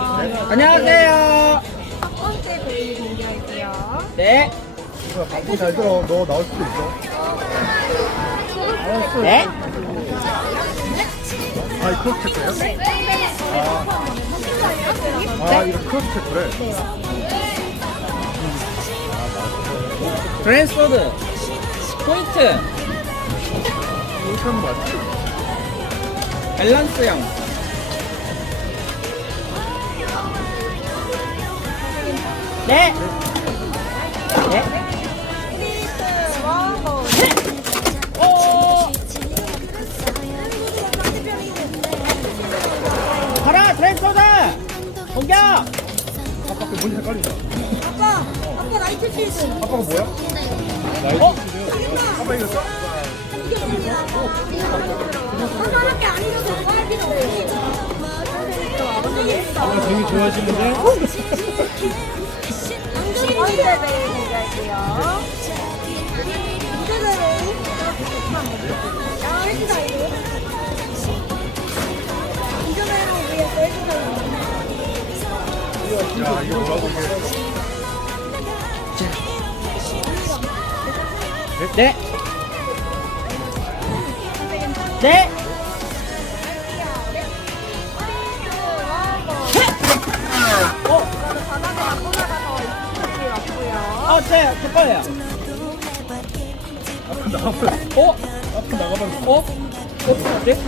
안녕하세요. 첫 번째 베일 공개할게요. 네. 방송 잘 들어. 너 나올 수도 있어. 네. 아, 이 크로스 체크예요? 아, 아 이거 크로스 체크래. 브랜스포드. 포인트. 이렇게 거 맞지? 밸런스형. 네. 네. 오. 가라 브랜스포드. 공격. 아빠 그 뭔지 헷갈린다. 아빠, 아빠 라이트 필드. 아빠가 뭐야? 어? 아빠 이겼어? 하나밖에 안 이겨서 빨리 아, 재미 좋아하시는데? 이게. 네. 네. 어, 제, 제 거예요. 앞으로 나가버려. 어? 앞으로 나가버려. 어? 어? 네?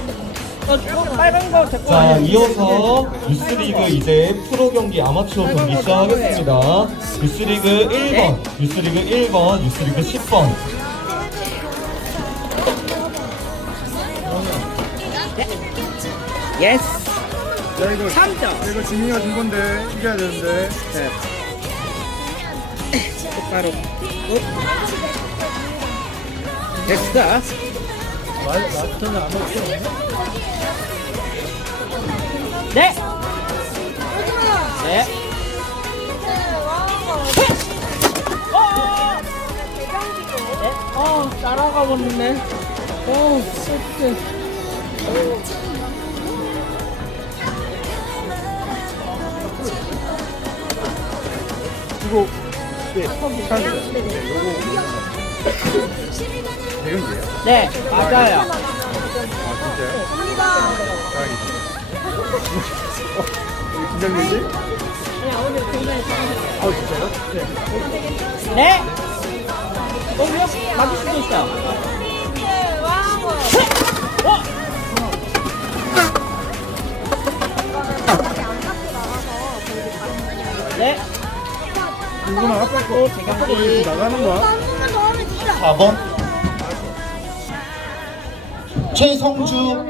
어, 어, 빨간 거 제거 자, 아니에요? 이어서 뉴스리그 이제 프로 경기 아마추어 경기 시작하겠습니다. 뉴스리그 1번, 뉴스리그 1번, 뉴스리그 10번. 예스. 야, 이거. 3점. 이거 지민이가 준 건데, 이겨야 되는데. 네. 똑바로. 어? 됐어. 마스터는 안 먹죠? 네. 네. 어! 네. 어, 따라가 버렸네. 어, 쎄 이거, 네. 대경기예요? 네, 맞아요. 아, 진짜요? 다행이다. 어, 긴장되지? 아, 진짜요? 네. 네. 어, 왜 맞을 수도 있어. 어? 누구나 아빠 거, 아빠 거 이렇게 나가는 거야? 한 번만 더 하면 진짜. 4번. 최성주,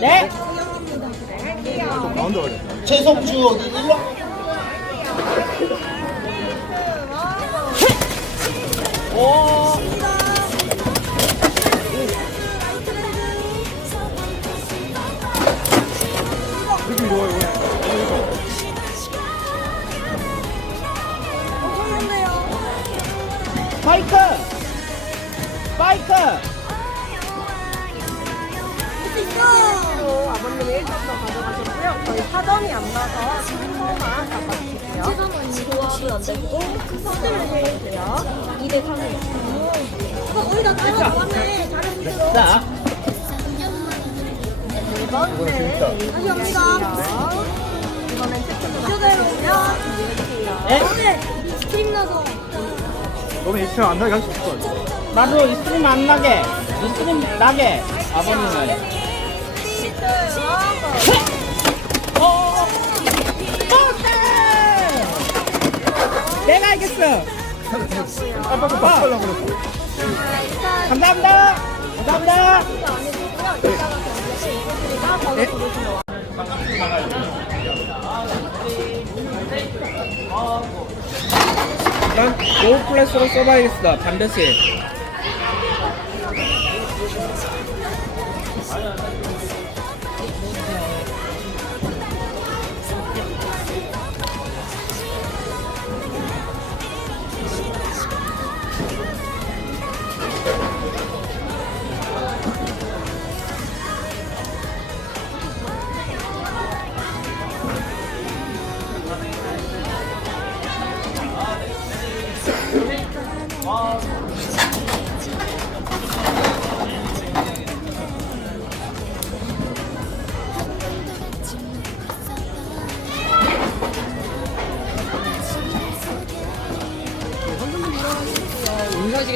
네. 좀 가운데 가자. 최성주 어디 일로? 오. 되고 선택을 해주세요. 2대 3이요. 어, 우리가 따라 나왔네. 잘했어요. 자, 네 번째. 다시 갑니다. 이번엔 드릴게요. 네. 스팀 나서. 너는 이스트림 안 나게 할수 있을 것 같아. 나도 이 스트림 안 나게. 이 스트림 나게. 아버님은. 어. 이겼어. 아빠 거 바꾸려고 그랬어. 감사합니다. 감사합니다. 네. 난 로우 플래스로 써봐야겠어. 반드시.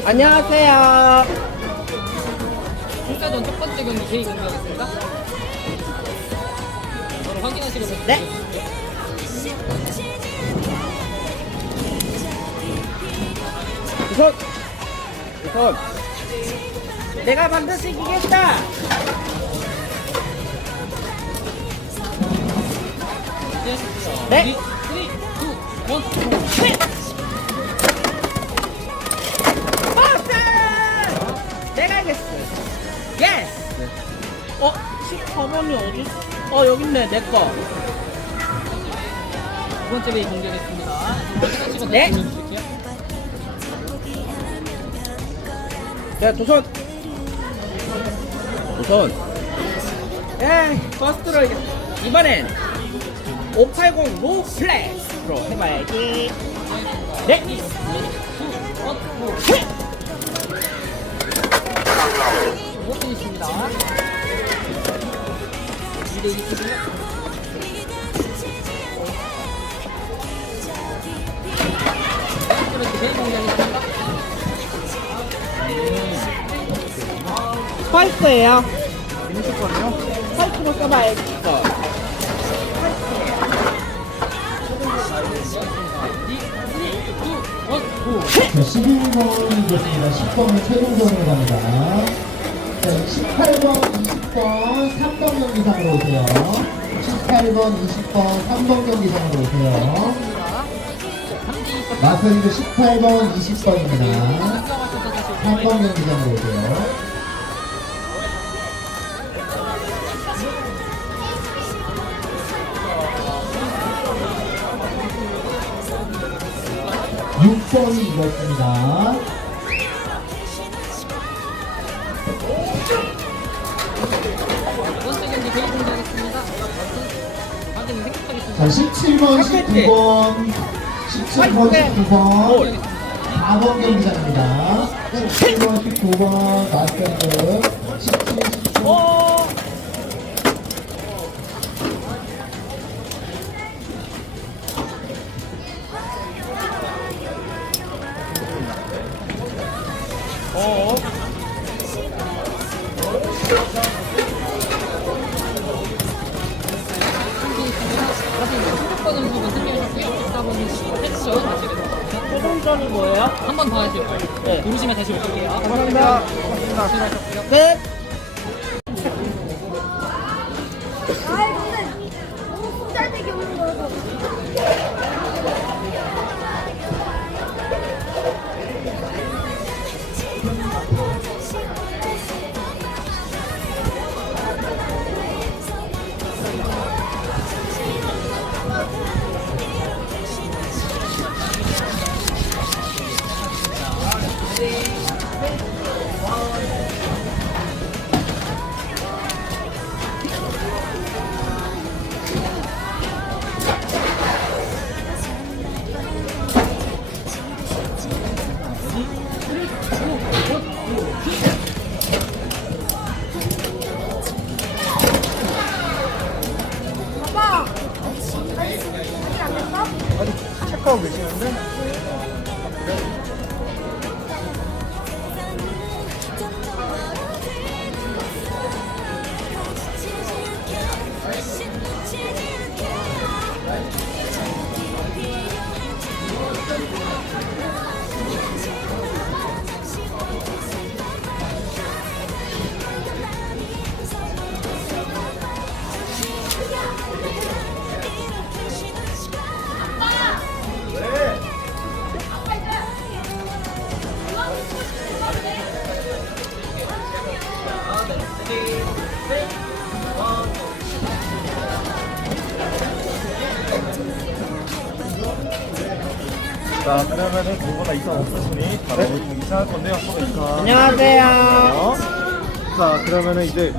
안녕하세요. 공사전 첫 번째 경기 제이 공개하겠습니다. 바로 확인하시고 네. 우선 우선 내가 반드시 이기겠다. 네. 3, 2, 1, 어, 14번이 어디? 어 여기 있네 내 거. 두 번째 베이 공개하겠습니다. 확인하시고 네. 다시 올려주실게요. 자 도전. 도전. 에이 버스트로 이겼. 이번엔 580 로우 플렉스로 해봐야지. 네. 못 드십니다. 2대 2습니다 이렇게 베이 공개하겠습니다. 스파이크예요. 스파이크로 써봐야지. 자, 11번이 됐습니다. 10번은 최종전으로 갑니다. 자, 18번, 20번, 3번 경기장으로 오세요. 18번, 20번, 3번 경기장으로 오세요. 마스터리그 18번, 20번입니다. 3번 경기장으로 오세요. 육번이 이겼습니다. 자, 17번, 19번, 17번, 19번, 4번 경기장입니다. 17번, 19번, 감사합니다. 수고하셨고요. 끝. 아이 근데 너무 자, 그러면은 누구나 이상 없으시니 바로 경기 시작할 건데요. 인사. 안녕하세요. 자, 그러면은 이제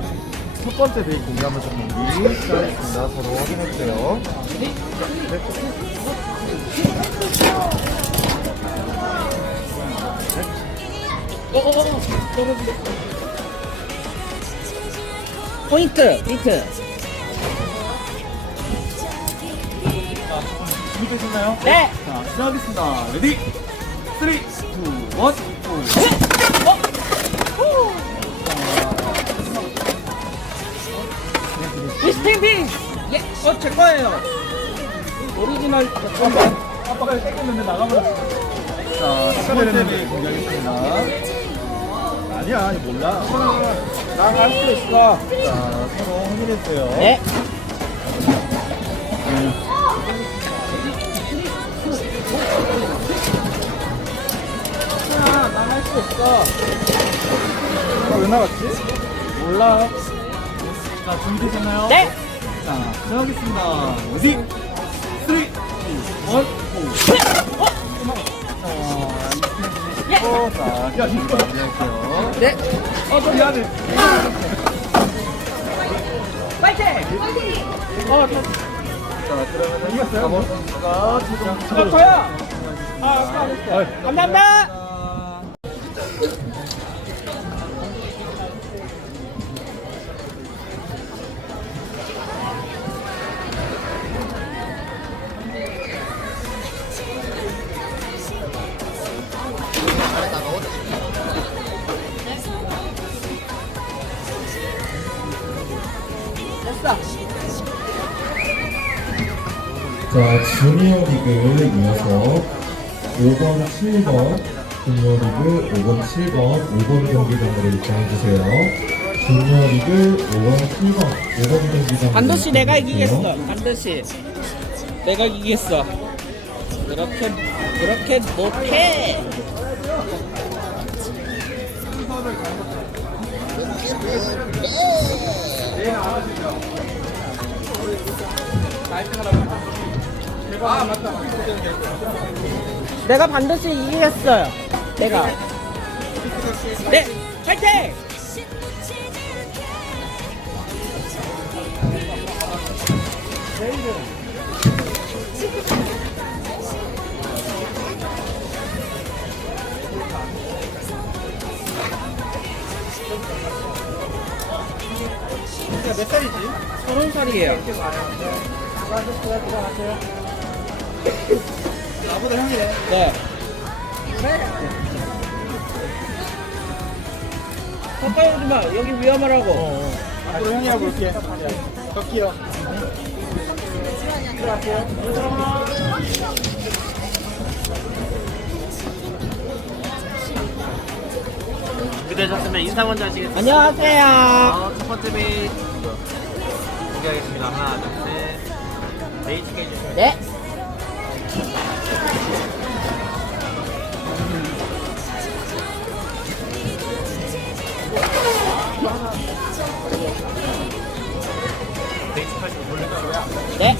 첫 번째 데이 공개하면서 경기 시작하겠습니다. 서로 확인해주세요. 포인트, 포인트. 준비되셨나요? 네. 자, 시작하겠습니다. 레디, 3, 2, 1. 미스팅핑! 예, 어, 제 거예요. 오리지널 잠깐만. 아빠가 뺏겼는데 나가버렸어. 자, 비 공개하겠습니다. 아니야, 몰라. 나갈 수 있어. 자, 서로 확인했어요. 네. 야, 나갈 수 있어. 아, 왜 나갔지? 몰라. 자, 준비되셨나요? 네. 자, 시작하겠습니다. 어디? 3, 2, 1, 고! 예. 어, 자, 야, 이거 안녕하세요. 네. 어, 저 미안해. 파이팅! 어, 저, 자, 그러면 이겼어요? 저, 저요. 아. 감사합니다. 자, 주니어 리그 이어서 5번, 7번, 주니어 리그 5번, 7번, 5번 경기장으로 입장해주세요. 주니어 리그 5번, 7번, 5번 경기장으로 반드시 내가 이기겠어. 반드시. 내가 이기겠어. 그렇게, 그렇게 못해. 내가 반드시 이기겠어요. 내가. 네, 파이팅! 몇 살이지? 서른 살이에요. 나보다 형이네. 네. 가까이 오지 마. 여기 위험하라고. 앞으로 형이 하고 올게. 덕기요. 준비되셨으면 인사 먼저 하시겠습니다. 안녕하세요. 어, 첫 번째 베이스 공개하겠습니다. 하나, 둘, 셋. 베이스 해주시면 네. 네.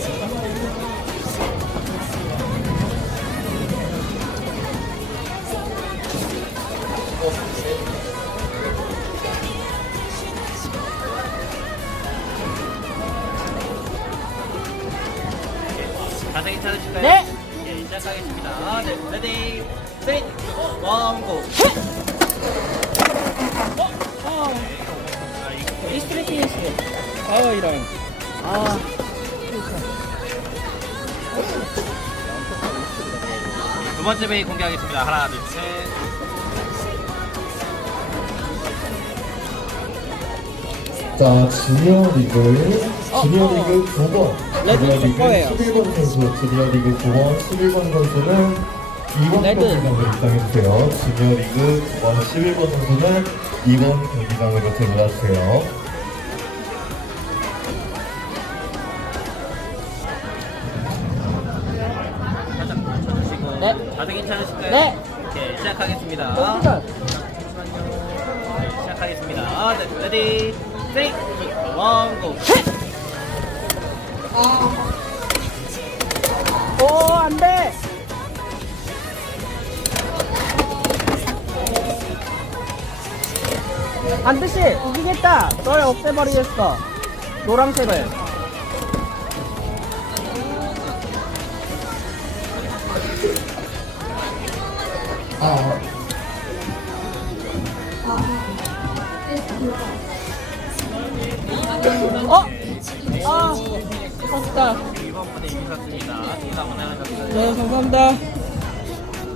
자세히 찾으실까요? 네. 예, 시작하겠습니다. 네, 레디, 셋, 원, 고. 아, 이런. 아. 두 번째 베이 공개하겠습니다. 하나, 둘, 셋. 자, 주니어 리그, 주니어 어. 리그 9번, 레드 주니어 줄 리그 거예요. 11번 선수, 주니어 리그 9번, 11번 선수는 2번 레드. 경기장으로 입장해주세요. 주니어 리그 9번, 11번 선수는 2번 경기장으로 들어와주세요. 반드시 이기겠다. 널 없애버리겠어. 노란색을. 아, 어? 아, 컸다. 2번 분에 이기셨습니다. 인사 한번 해주셨어요. 네, 감사합니다.